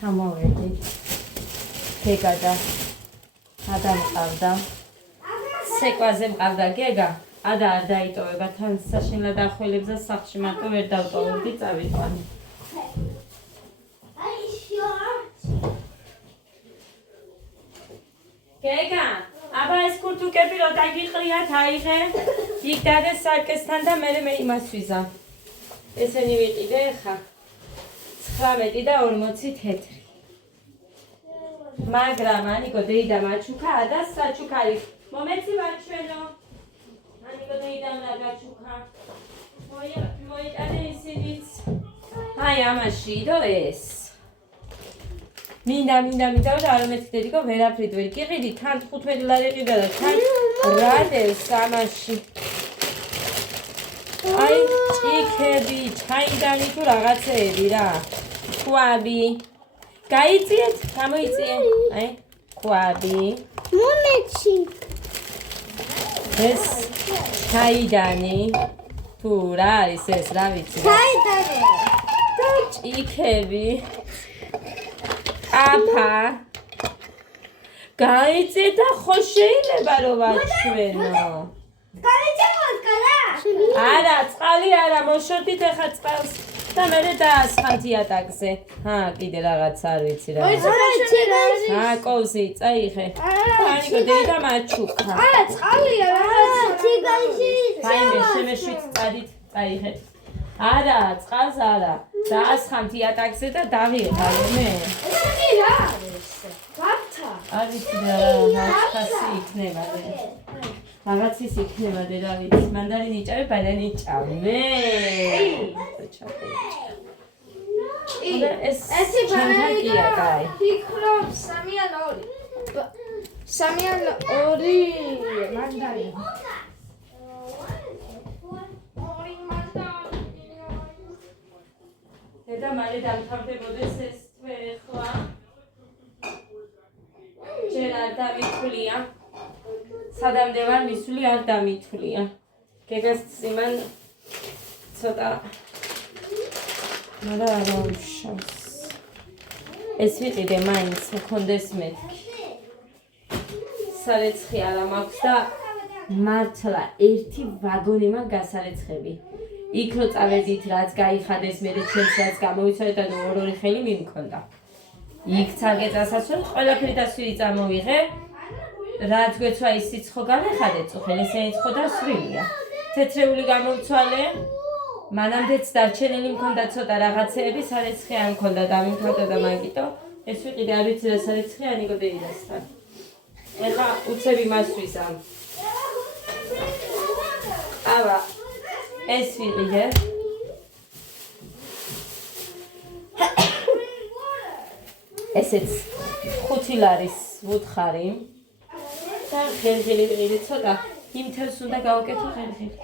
ეხა მოვედით. გეგა და ადა მყავდა. ცეკვაზე მყავდა გეგა. ადა არ დაიტოვება თან საშინლად ახველებს და სახლში მარტო ვერ დავტოვებდი წავიყვანი. გეგა, აბა ეს ქურთუკები რო დაგიყრიათ აიღე. იქ დადეს სარკესთან და მე იმას ვიზამ. ესენი ვიყიდე ხა. 19 და 40 თეთრი. მაგრამ ანიკო დეიდა მაჩუქა და საჩუქარი. მომეცი ვაჩვენო. ანიკო დეიდა მაგაჩუქა. მოიტანე ისინიც. აი ამაში იდო ეს. მინდა და არ მეთქდედიკო ვერაფრით ვერ გიყიდი თან 15 ლარი ყიდა და თან რადევს ამაში. აი ჭიქები, ჩაიდანი თუ რაღაცეები რა. ხვაბი. გაიწიეთ, გამოიწიე. აი, ხვაბი. მომეჩი. ეს ჩაიდანი. თუ რა არის ეს, რა ვიცი. ჩაიდანი. და ჭიქები. აფა. გაიწიე და ხო შეიძლება რომ ვაჩვენო. არა, წყალი არა, მოშორდით ახლა წყალს და მე დაასხამთ იატაკზე. კიდე რაღაც არ ვიცი რა. კოვზი, წაიღე. ანიკო დეიდა მაჩუქა. არა, წყალია რაღაც. ციგარში. აიმე, შემეშვით წადით, წაიღე. არა, წყალს არა. დაასხამთ იატაკზე და დავიღალ მე. ეს კი რა არის? ვართა. არ ვიცი რა, რაღაცა იქნება. რაღაცის იქნება და ვიცი, მანდარინი იჭავე, ბანანი იჭავე. ეს ჩანთაკია, კაი. ფიქრობ 3-ან 2. 3-ან 2 მანდარინი. და მალე დამთავრდებოდეს ეს თვე ხვა. ჯერ არ დამითვლია. სადამდე ვარ მისული არ დამითვლია. გეგას სიმან ცოტა მარა არ უშავს. ეს ვიყიდე მაინც მქონდეს მეთქი. სარეცხი არა მაქვს და მართლა ერთი ვაგონი მაქვს გასარეცხები. იქ რო წავედით რაც გაიხადეს მე ჩემს რაც გამოიცვალეთ და ორი ხელი მიმქონდა. იქ წაგეწასაცვლად ყველაფერი დასვილი წამოვიღე. რაც გვეცვა ის სიცხო განეხადეთ წუხელი ესენი ცხო და სვილია. თეთრეული გამოვცვალე. მანამდეც დარჩენილი მქონდა ცოტა რაღაცეები, სარეცხი არ მქონდა და მიმთავდა და მაგიტო ეს ვიყიდე არ ვიცი რა სარეცხი ანიკო დეიდასთან. ეხა უცები მას ვიზამ. აბა ეს ვიყიდე. ესეც 5 ლარის ვუთხარი. და ხერხილი ვიყიდე ცოტა იმ თევს უნდა გავაკეთო ხერხილი.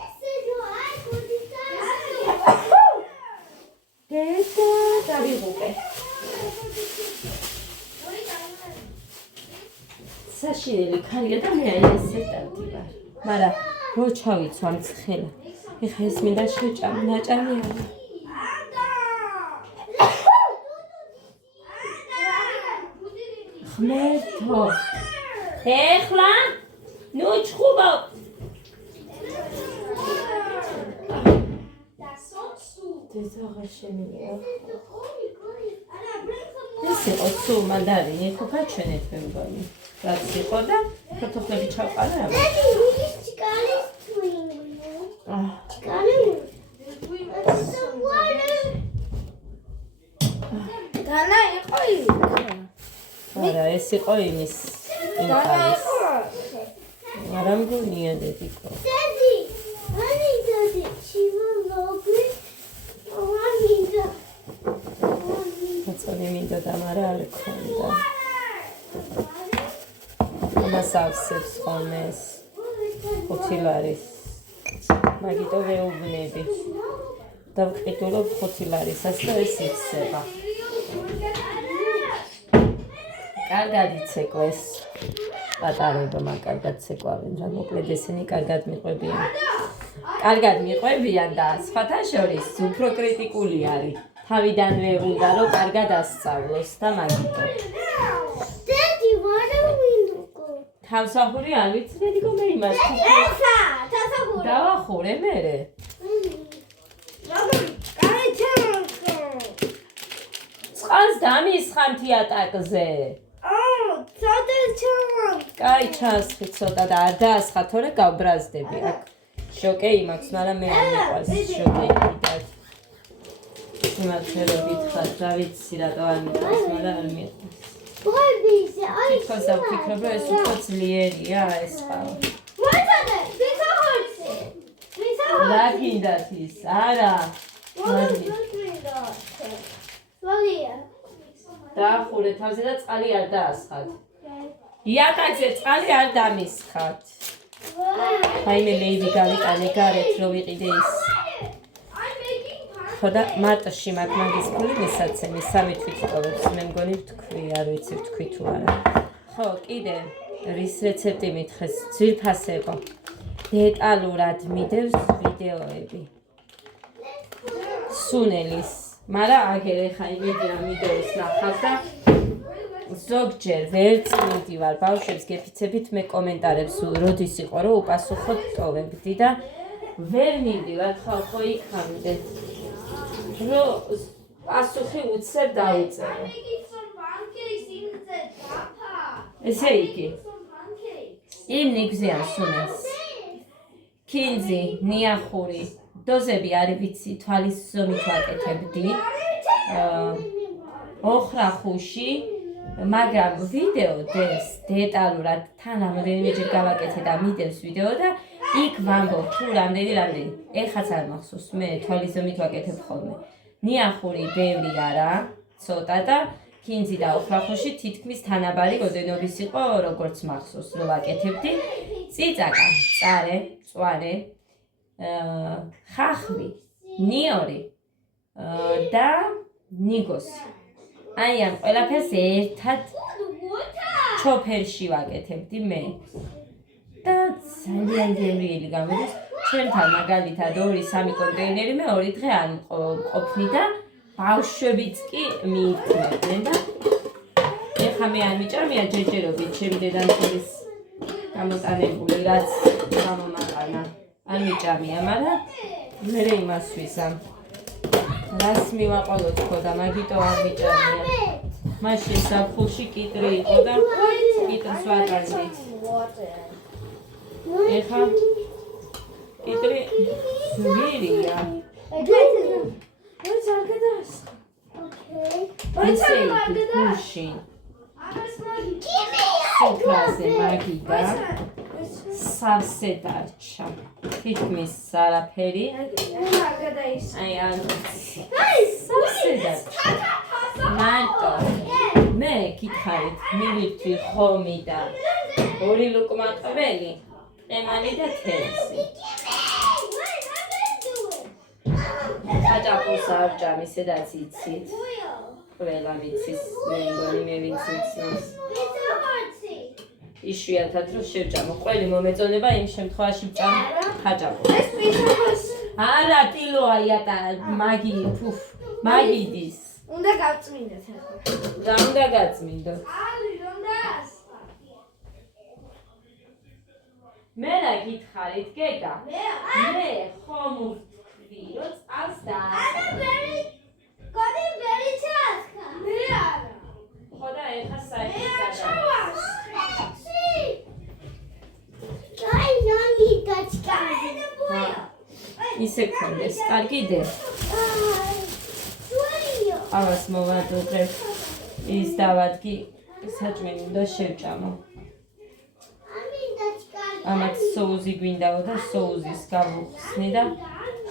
დედა დავიღუპე. საშინელი ქარია და მე აი ესე დავდივარ. მაგრამ რო ჩავიცვა მცხელა. ეხა ეს მინდა შეჭამ ნაჭამი არა. ხმერთო. ეხლა ნუ ჩხუბო. დედა შემიძლია. ეს იყო სულ მანდარინი, ხო გაჩვენეთ მე მგონი. რაც იყო და ფოთოლები ჩავყარა აბა. დანა იყო იქ. არა, ეს იყო იმის. დანა იყო. არა მგონია დედიკო. დედი, ანი დედი, ჩიმოლოგი. ომინდა. მოცოლი მინდა და მარა არ ქონდა. მას ავსებს ხომეს. 5 ლარის. მაგიტო ვეუბნები. დავყიდულობ 5 ლარისას და ეს იქცება. კარგად იცეკვეს. პატარებმა კარგად ცეკვავენ, რა მოკლედ ესენი კარგად მიყვებიან. კარგად მიყვებიან და სხვათა შორის უფრო კრიტიკული არის. თავიდანვე უნდა რომ კარგად ასწავლოს და მაგითო. დედი, ვარამინდუკო. თავსახური არ ვიცი დედიკო მე იმას. ესა, თასაგური. დავახურე მერე. კაი ჩამოხო. წყალს დამისხამ თიატაკზე. ცოტა ჩამო. კაი ჩასხი ცოტა და არ დაასხა თორე გავბრაზდები აქ. შოკეი მაქვს, მაგრამ მე არ მიყვარს შოკეი კიდევ. სიმართლეობით ხარ, რა ვიცი რატო არ მიყვარს, მაგრამ არ მიყვარს. ბოიბიზე, აი. თვითონ დავფიქრობ, რომ ეს უფრო ძლიერია ეს წყალი. მოიწოდე, ვისახორცე. რა გინდათ ის? არა. სვალია. დაახურე თავზე და წყალი არ დაასხათ. იატაკზე წყალი არ დამისხათ. აიმე ლეივი გავიტანე გარეთ რომ ვიყიდე ის. ხო და მარტში მაგის ფული მისაცემი 3 თვით ტოვებს. მე მგონი ვთქვი, არ ვიცი ვთქვი თუ არა. ხო, კიდე რის რეცეპტი მითხეს, ძვირფასებო. დეტალურად მიდევს ვიდეოები. სუნელის, მაგრამ აგერ ეხა იმედია მიდევს ნახავს და ზოგჯერ ვერც მიდივარ ბავშვებს გეფიცებით მე კომენტარებს როდის იყო რომ უპასუხოდ ტოვებდი და ვერ მიდივარ ხო იქამდე რომ პასუხი უცებ დაუწერო ესე იგი იმ ნიგზიან სუნელს კინძი ნიახური დოზები არის ვიცი თვალის ზომით ვაკეთებდი ოხრა ხუში მაგრამ ვიდეო დეს დეტალურად თან რამდენიმეჯერ გავაკეთე და მიდევს ვიდეო და იქ ვამბობ თუ რამდენი ეხაც არ მახსოვს მე თვალის ზომით ვაკეთებ ხოლმე ნიახური ბევრი არა ცოტა და კინძი და ოხრახუში თითქმის თანაბარი გოდენობის იყო როგორც მახსოვს რომ ვაკეთებდი წიწაკა წარე მწვარე ხახვი ნიორი და ნიგოსი აი ამ ყველაფერს ერთად ჩოფერში ვაკეთებდი მე და ძალიან გემრიელი გამოდის ჩემთან მაგალითად 2-3 კონტეინერი მე 2 დღე არ მყოფნი და ბავშვებიც კი მიიქნებდნენ და ეხლა მე არ მიჭამია ჯერჯერობით ჩემი დედამისის გამოტანებული რაც გამომაყანა არ მიჭამია მაგრამ მე იმას ვისამ რას მივაყოლოთ ხო და მაგიტო არ მიჭამია მაშინ საფულში კიტრი იყო და კიტრს ვატარდით ეხლა კიტრი ზვირია What's our goodness? Okay. ესე იგი გულში სუფრაზე მაგიდა სავსე დარჩა თითქმის არაფერი აი სავსე დარჩა მარტო მე გითხარით მივიწვი ხომი და 2 ლუკმა ყველი ყემალი და თევზი აჭაპოს ავჭამი სადაც იცით ყველა ვიცის მე მგონი მე ვინც ვიცნობს იშვიათად რომ შევჭამო ყველი მომეწონება იმ შემთხვევაში ვჭამ ხაჭაპოს არა ტილოა იატა მაგი ფუფ მაგიდის უნდა გავწმინდეთ ახლა და უნდა გაწმინდოთ მე რა გითხარით გეგა მე ხომ ვთქვი რომ წავს და კოდი ვერი ჩასხა მე არა ხო და ეხა საერთოდ აი ნამი დაჭკა ისე ქონდეს კარგიდე ავას მოვადობრე ის დავადგი საჭმელი უნდა შევჭამო ამათ соуზი გვინდაო და соуზის გავუხსნი და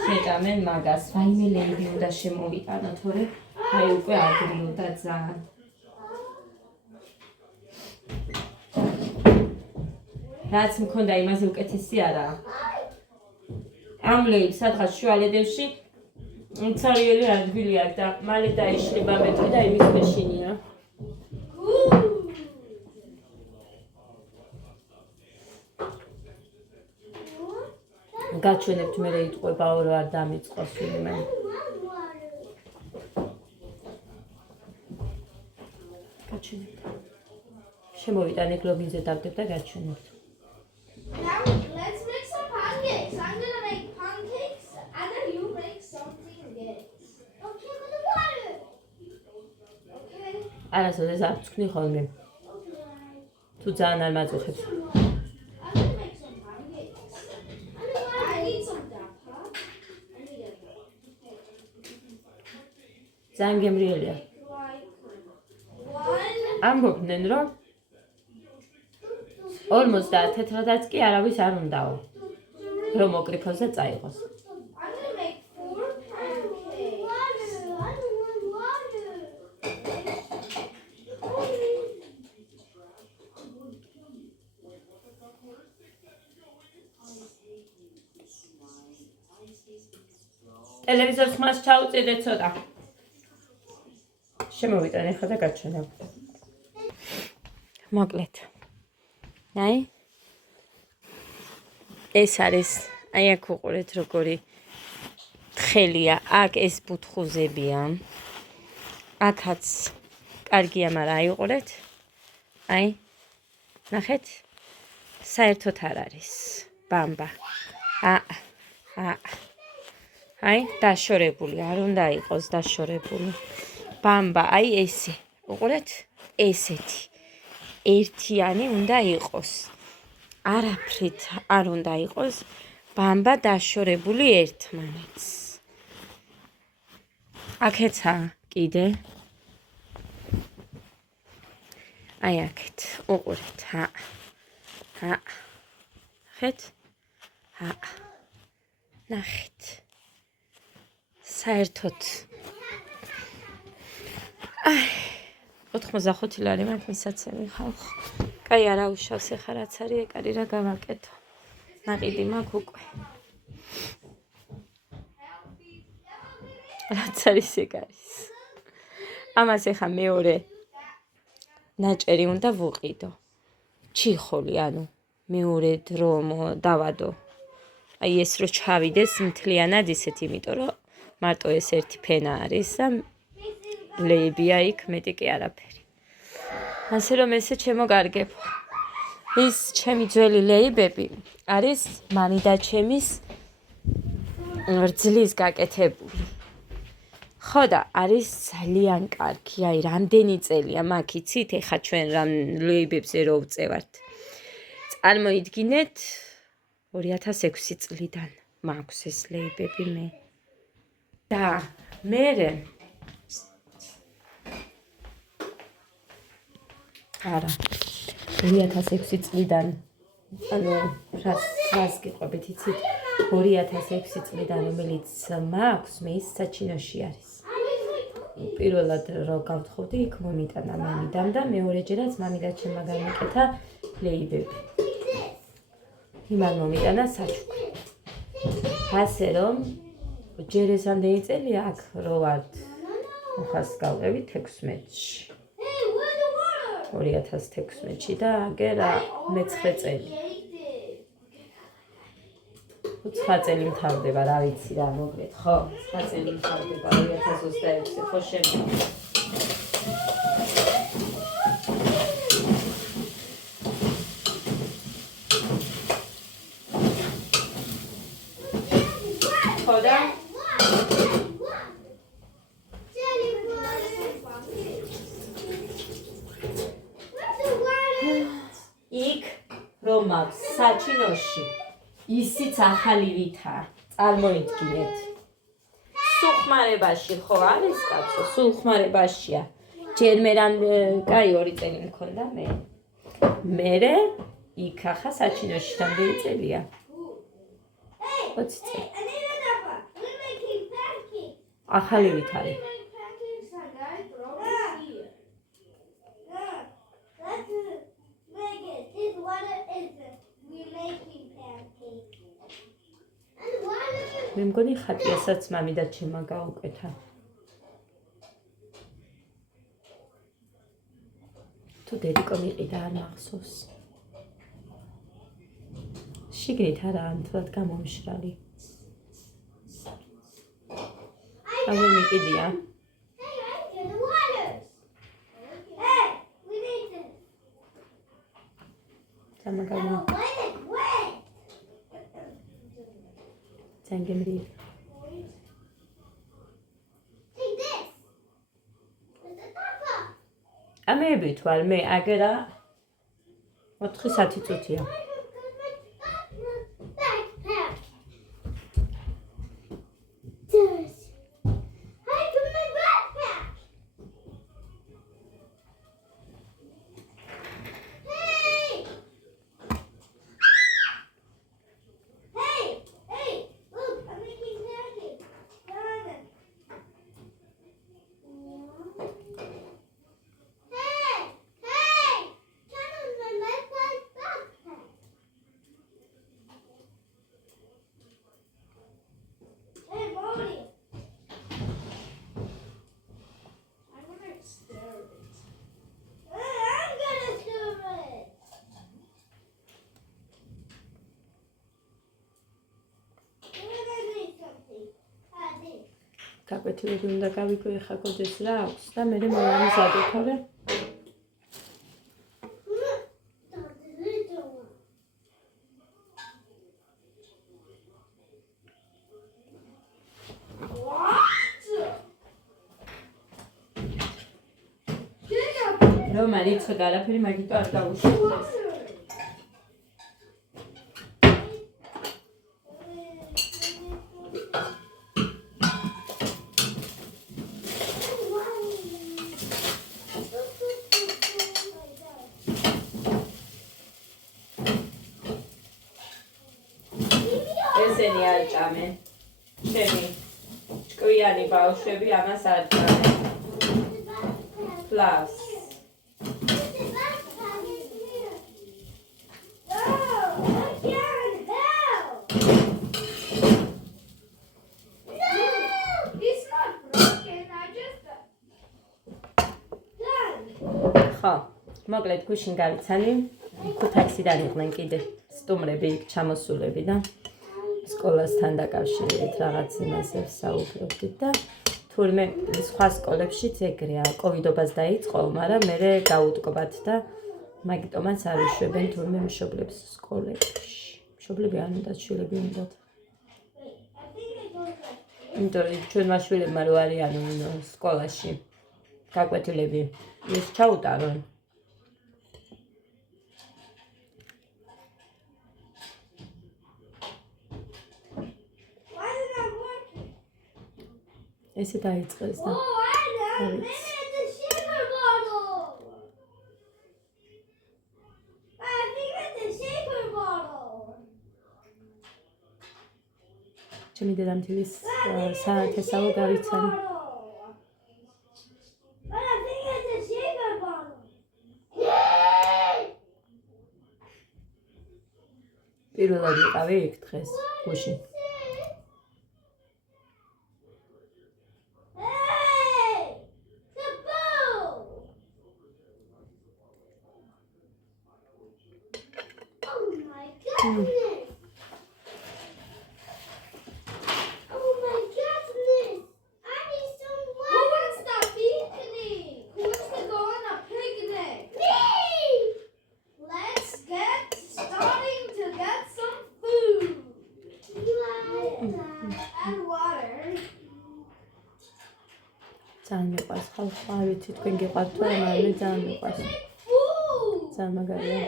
შეჭამენ მაგას ვაიმე ლეიბი უნდა შემოვიტანო თორე აი უკვე აგრილოდა ძალიან რაც მქონდა იმაზე უკეთესი არა ამ ლეიბს სადღაც შუალედევში ცარიელი ადგილი აქვს და მალე დაიშლება მეტყვი და იმის მეშინია გაჩვენებთ მე რა იტყვებაო რა არ დამიწყოს ვინმე გაჩვენებთ. შემოვიტანე გლობინზე დავდებ და გაჩვენებთ. Now let's make some pancakes. I'm gonna make pancakes and then you make something else. Okay, with the water. Okay. არასოდეს არ ვწკნი ხოლმე. Okay. თუ ძალიან არ მაწუხებს. I'm gonna make some pancakes. I need some dapper. I need a ძალიან გემრიელია. one. ამბობდნენ რომ 54-ად კი არავის არ უნდაო. რომ მოკრიფოს და წაიღოს. I'm gonna make 4 pancakes. Water. I don't want water. ტელევიზორს მას ჩაუწედე ცოტა. შემოვიტანე ხა და გაჩვენებ. მოკლედ. აი ეს არის აი აქ უყურეთ როგორი თხელია, აქ ეს ბუთხუზებია. აქაც კარგია, მაგრამ აი უყურეთ. აი ნახეთ? საერთოდ არ არის. ბამბა. აი დაშორებული, არ უნდა იყოს დაშორებული. ბამბა, აი ესე. უყურეთ? ესეთი. ერთიანი უნდა იყოს. არაფრით არ უნდა იყოს ბამბა დაშორებული ერთმანეთს. აქეცა კიდე. აი აქეთ, უყურეთ, ნახეთ? ნახეთ. საერთოდ 85 ლარი მაქვს მისაცემი ხალხო. კაი არა უშავს ეხა რაც არის ეკარი რა გავაკეთო. ნაყიდი მაქვს უკვე. რაც არის ეგ არის. ამას ეხა მეორე ნაჭერი უნდა ვუყიდო. ჩიხოლი, ანუ მეორე დრო დავადო. აი ეს რო ჩავიდეს მთლიანად ისეთ, იმიტომ რომ მარტო ეს ერთი ფენა არის და ლეიბია იქ, მეტი კი არაფერი. ასე რომ ესე ჩემოგარგებ. ის ჩემი ძველი ლეიბები არის მამი და ჩემის რძლის გაკეთებული. ხო და არის ძალიან კარგი, აი რამდენი წელია მაგ იცით, ეხა ჩვენ რამ ლეიბებზე რო ვწევართ. წარმოიდგინეთ 2006 წლიდან მაქვს ეს ლეიბები მე. და მერე არა 2006 წლიდან ანუ რას გიყვებით იცით 2006 წლიდან რომელიც მაქვს მე ის საჩინოში არის. პირველად რო გავთხოვდი იქ მომიტანა მამიდამ და მეორეჯერაც მამი და ჩემმა გამიკეთა ლეიბები. იმან მომიტანა საჩუქრი. ასე რომ ჯერ ეს რამდენი წელია აქ რო ვართ ხას გავყევით 16-ში. 2016-ში და აგერ მე-9 წელი. 9 წელი მთავრდება, რა ვიცი რა მოკლედ, ხო? 9 წელი მთავრდება 2026-ში, ხო შემდგომ. ხო და იქ რომ მაქვს საჩინოში ისიც ახალი ვითა წარმოიდგინეთ. სულხმარებაში ხო არის კაცო, სულხმარებაშია. ჯერ მე რამ კაი 2 წელი მქონდა მე. მერე იქ ახლა საჩინოში რამდენი წელია? 20 წელი. ახალი ვით არის. მე მგონი ხატიასაც მამი და ჩემმა გაუკეთა. თუ დედიკო მიყიდა არ მახსოვს. შიგნით არაა მთლად გამომშრალი. აღარ მიყიდია. Tamagami. Wait. Tangemri. Take this. With the papa. Amebit var me agera 4 საათი წუთია. Backpack. Does. I put my backpack. Hey! Look, I'm making pancakes. Hey! Turn on my backpack. Hey, Molly. I'm gonna stir it. I'm gonna stir it. We're gonna need something. This. გაკვეთილები უნდა გავიგო ეხა გოდეს რა აქვს და მე მოვამზადო თორე The little one. What? რომ არ იცოდა არაფერი მაგიტო არ გავუშვებს ესენი არ ჭამენ ჩემი ჭკვიანი ბავშვები ამას არ ჭამენ ფლავს ხო მოკლედ გუშინ გავიცანი ქუთაისიდან იყვნენ კიდე სტუმრები იქ ჩამოსულები და სკოლასთან დაკავშირებით რაღაც იმაზე საუბრობდით და თურმე სხვა სკოლებშიც ეგრეა კოვიდობას დაიწყო მაგრამ მე გაუტკბათ და მაგიტომაც არ უშვებენ თურმე მშობლებს სკოლებში მშობლები არ უნდათ შვილები უნდათ იმიტომ ჩვენმა შვილებმა რო არიან სკოლაში გაკვეთილები ის ჩაუტარონ ესე დაიწყეს და ჩემი დედამთილის საათესაო გავიცანი პირველად ვიყავი იქ დღეს გუშინ ძალიან მიყვარს ხალხი არ ვიცი თქვენ გიყვართ თუ არა მაგრამ მე ძალიან მიყვარს ძალიან მაგარია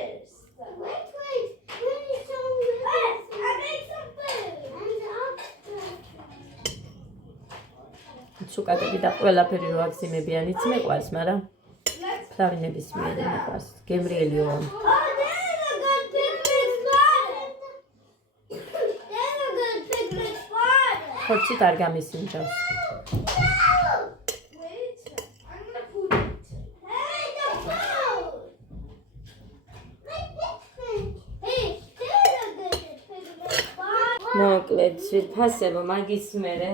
სუკატები და ყველაფერი რო აგზიმებიან იც მეყვარს მაგრამ ფლავი ნებისმიერი მეყვარს გემრიელიო ხორცით არ გამისინჯავს მოკლედ ძვირფასებო მაგის მერე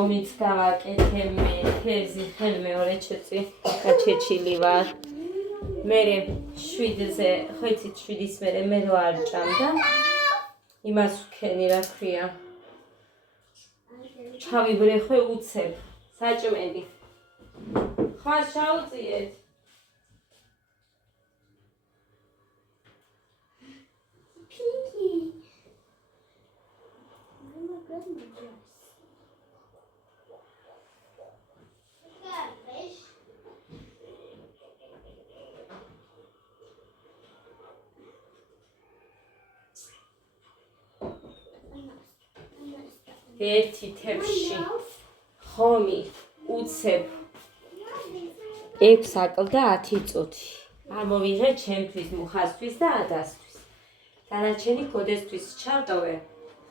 ომიც გავაკეთე მე თევზი ხელმეორე ჩეწვი გაჩეჩილი ვარ მერე 7-ზე ხეთით 7-ის მერე მე რო არ ჭამდა იმას ვქენი რა ქვია ჩავიბრეხე უცებ საჭმელი ხარ შაუწიეთ ერთი თებში ხომი უცებ 6 აკლდა 10 წუთი. ამოვიღე ჩემთვის, მუხასთვის და ადასთვის. დანარჩენი გოდესთვის ჩავტოვე,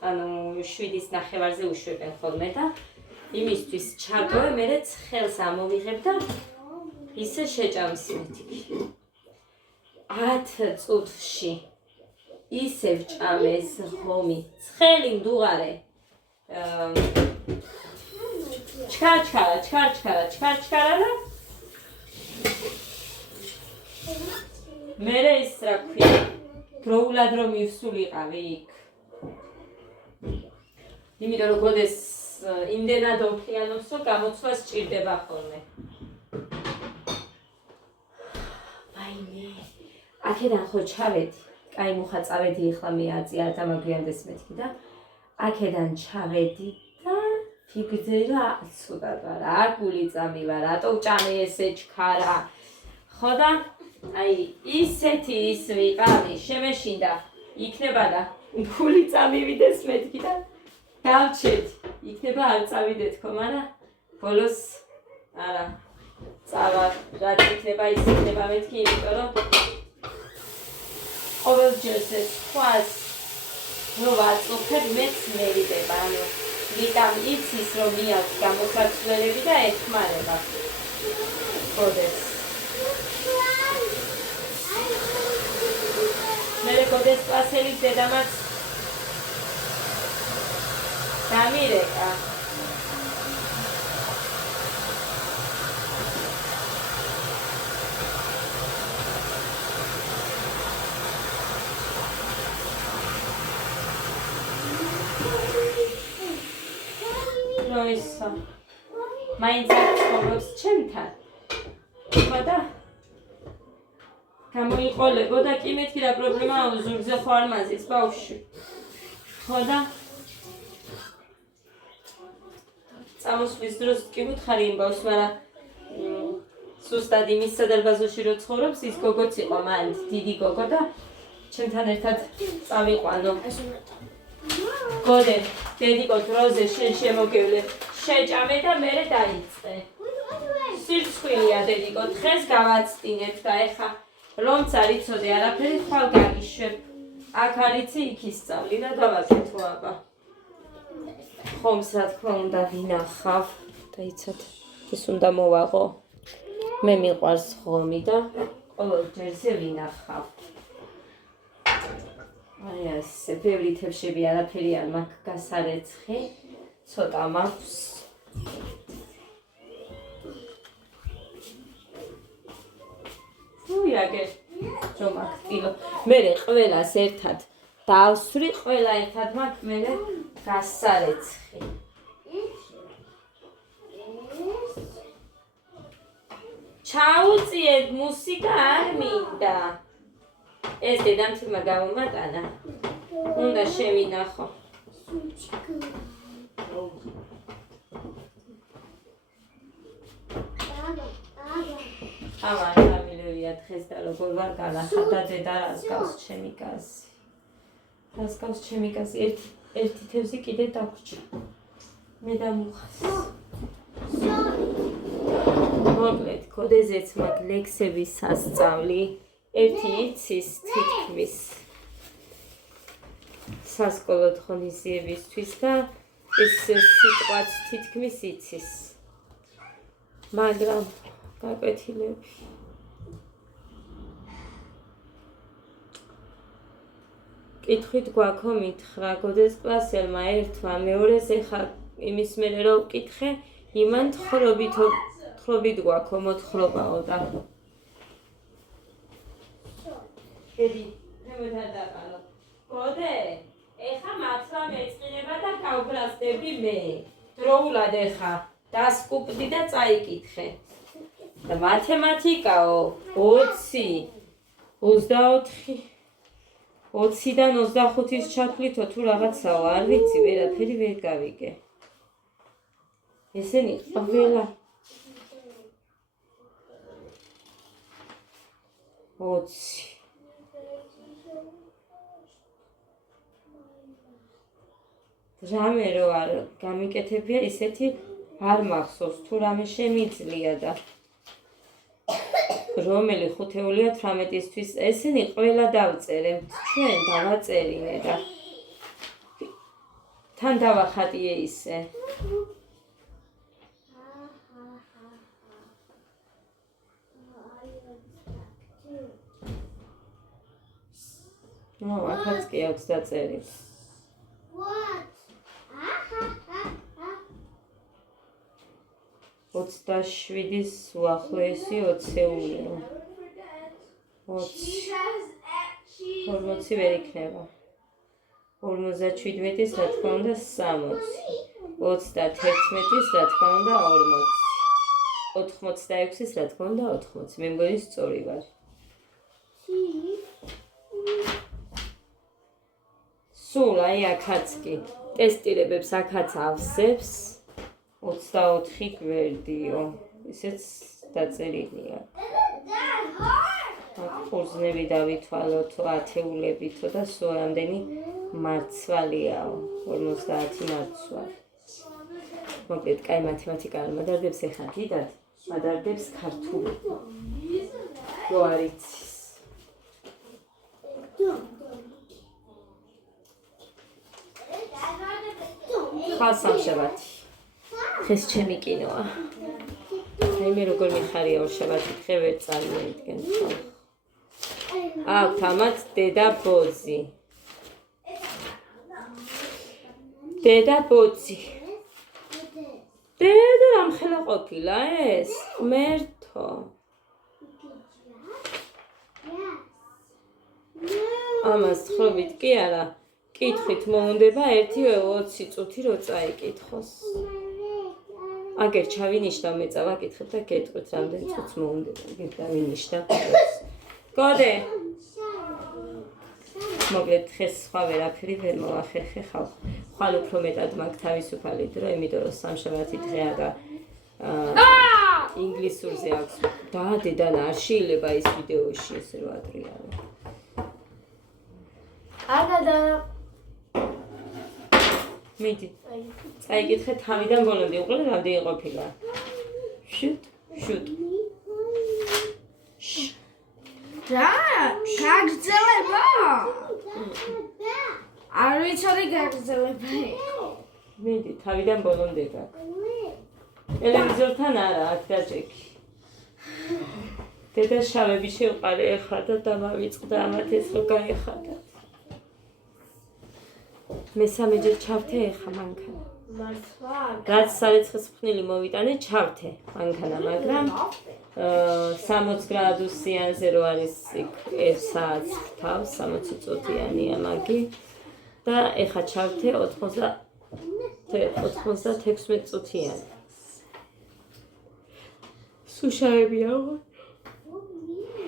ანუ 7-ის ნახევარზე უშვებენ ხოლმე და იმისთვის ჩავტოვე, მერე ცხელს ამოვიღებ და ისე შეჭამსმეთი. 10 წუთში ისევ ჭამეს ხომი. ცხელი მდუღარე. ჩქარა და მერე ის რა ქვია დროულად რომ მივსულიყავი იქ იმიტომ რომ გოდეს იმდენად ოფლიანობს რომ გამოცვლა სჭირდება ხოლმე ვაიმე აქედან ხო ჩავედი კაი მუხა წავედი ახლა მე აწია დამაგვიანდეს მეთქი და აქედან ჩავედი და ფიგძე რა ცუდად ვარ აგული წამივა რატო ჭამე ესე ჩქარა ხო და აი ისეთი ის ვიყავი შემეშინდა იქნება და გული წამივიდეს მეთქი და დავჩეთ იქნება არ წავიდე თქო მაგრამ ბოლოს არა წავა რაც იქნება ის იქნება მეთქი იმიტომ რომ ყოველჯერ ეს ხواس ნუ ვაწუხებ მეც მერიდება ანუ ვიტამ იცის რომ მიაქვს გამოსაცვლელები და ეხმარება გოდეს მერე გოდეს პასელის დედამაც დამირეკა როისა მაინც ცხოვრობს ჩემთან ხო და გამოიყოლებო და კი მეთქი რა პრობლემაა ზურგზე ხო არ მაზის ბავშვი ხო და წამოსვლის დროს კი ვუთხარი იმ ბავშვს მაგრამ სუსტად იმის სადარბაზოში რო ცხოვრობს ის გოგოც იყო მან დიდი გოგო და ჩემთან ერთად წავიყვანო გოდე დედიკო დროზე შენ შემოგევლე შეჭამე და მერე დაიწყე სირცხვილია დედიკო დღეს გავაცდინებ და ეხა რომც არ იცოდე არაფერი ხვალ გაგიშვებ აქ არიცი იქ ისწავლი და დავაკეთო აბა ხომს რა თქმა უნდა ვინახავ და იცად ის უნდა მოვაღო მე მიყვარს ხომი და ყოველ ჯერზე ვინახავ აი ასე ბევრი თევშები არაფერი არ მაქვს გასარეცხი ცოტა მაქვს უიაგე რომ მაქვს კილო მერე ყველას ერთად დავსვრი ყველა ერთად მაქვს მერე გასარეცხი ჩაუწიეთ მუსიკა არ მინდა ეს დედამთილმა გამომატანა უნდა შევინახო ამან გამილევია დღეს და როგორ ვარ განახატა დედა რას გავს ჩემი გაზი ერთი თევზი კიდე დაგვრჩა მე და მუხას მოკლედ გოდეზეც მაქვს ლექსების სასწავლი ერთი იცის თითქმის სასკოლო ღონისძიებისთვის და ეს სიტყვაც თითქმის იცის მაგრამ გაკვეთილები კითხვით გვაქო მითხრა გოდეს კლასელმა ერთმა მეორეს ეხა იმის მერე რომ ვკითხე იმან თხრობით გვაქო მოთხრობაო და ედი თემეთა დაყალო გოდე ეხა მართლა მეწყინება და გავბრაზდები მე დროულად ეხა დასკუპდი და წაიკითხე და მათემატიკაო 20 24 20-დან 25-ის ჩათვლითო თუ რაღაცაო, არ ვიცი, ვერაფერი ვერ გავიგე. ესენი ყველა 20. რამე რო არ გამიკეთებია, ისეთი არ მახსოვს, თუ რამე შემიძლია და რომელი ხუთეულია 18-ისთვის, ესენი ყველა დავწერე, ჩვენ დავაწერინე და თან დავახატიე ისე. აქაც კი აქვს დაწერილი. What? 27-ის უახლოესი 20-ეულია. 40 ვერ იქნება. 57-ის რა თქმა უნდა 60. 31-ის რა თქმა უნდა 40. 86-ის რა თქმა უნდა 80. მე მგონი სწორი ვარ. სულ აი აქაც კი ტესტირებებს აქაც ავსებს 24 გვერდიო. ისეც დაწერილია. აქ ხურზნები დავითვალოთო, ათეულებითო და სულ რამდენი მარცვალიაო. 50 მარცვალი. მოკლედ, კაი მათემატიკა არ მადარდებს ეხლა დიდად, მადარდებს ქართული. რო არ იცის. ხალხს სამშაბათი. დღეს ჩემი კინოა. აი მე როგორ მიხარია ორშაბათი დღე ვერ წარმოვიდგენ. აქვთ ამათ დედა ბოძი. დედა ბოძი. დედა ამხელა ყოფილა ეს? ღმერთო. ამას ხრობით კი არა. კითხვით მოუნდება 1-20 წუთი რო წაიკითხოს. აგერ ჩავინიშნავ მე წავაკითხებ და გეტყვით რამდენ წუთს მოუნდება. დავინიშნავ. გოდე. მოკლედ დღეს სხვა ვერაფერი ვერ მოვახერხე ხალხ. ხვალ უფრო მეტად მაქვს თავისუფალი დრო, იმიტომ რომ სამშაბათი დღეა და ინგლისურზე აქვს. და დედანა არ შეიძლება ის ვიდეოში ესე რო ადრიალო. აგადა მიდი. წაიკითხე თავიდან ბოლომდე, უყურე რამდენი ყოფილა. შუტ. რა? გაგრძელება? არ ვიცოდი გაგრძელება იყო. მიდი, თავიდან ბოლომდე გაქვს. ტელევიზორთან არა, აქ დაჭექი. დედა შავები შევყარე ეხლა და დამავიწყდა ამათ ეს რო გაეხადა. მესამეჯერ ჩავთე ეხა მანქანა. მართლა? რაც სარეცხის ფხნილი მოვიტანე, ჩავთე მანქანა, მაგრამ 60 გრადუსიანზე რო არის იქ საათს ვრთავს, 60 წუთიანია მაგი და ეხა ჩავთე 96 წუთიანი. სუშაებია ხო?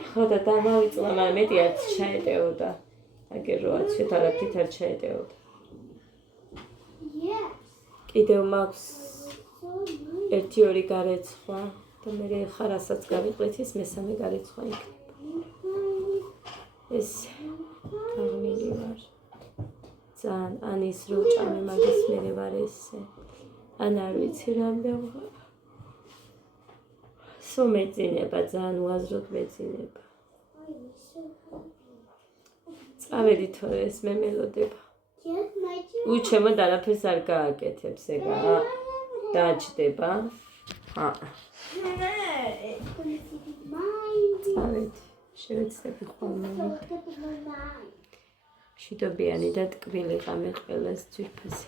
ხო და დამავიწყდა, მაგრამ მეტი არც ჩაეტეოდა. აგერ რო აცვეთ არაფრით არ ჩაეტეოდა. კიდევ მაქვს 1-2 გარეცხვა და მე ხა რასაც გავიყლეთ ის მესამე გარეცხვა იქნება. ეს აღმილი ვარ. ძალიან ან ის რო ჭამე მაგის მერე ვარ ესე. ან არ ვიცი რამდენ ვარ. სულ მეძინება, ძალიან უაზროდ მეძინება. წავედი თორე ეს მე მელოდება. უჩემო და არაფერს არ გააკეთებს ეგა. დაჭდება. წავედი. შევეცდები ხოლმე. შიდობიანი და ტკბილი ღამე ყველას ძვირფასი.